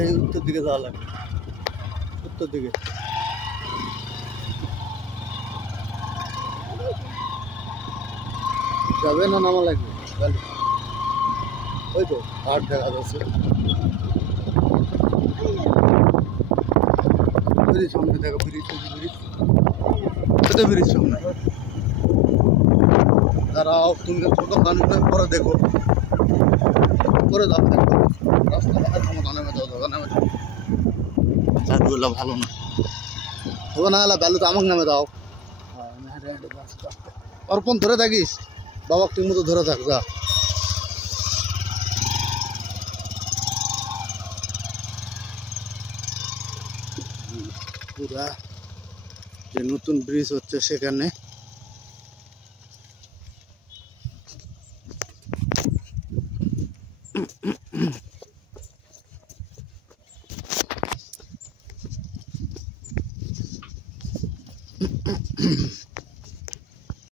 এই উত্তর দিকে যাওয়া লাগবে, উত্তর দিকে। যাবে না নামা লাগবে? ওই তো ঘাট দেখা যাচ্ছে, ব্রিজ সামনে দেখো, ব্রিজ ব্রিজ ওটা ব্রিজ সামনে। দাঁড়াও, তুমি ছোট গানটা পরে দেখো, করে দাও রাস্তা নেমে যাও, নেমে যাও। চাঁদগুলো ভালো না হবে না, বেলু তো আমাকে নামে দাও। অর্পণ ধরে থাকিস, বাবা ঠিক মতো ধরে থাক যা। পুরা যে নতুন ব্রিজ হচ্ছে সেখানে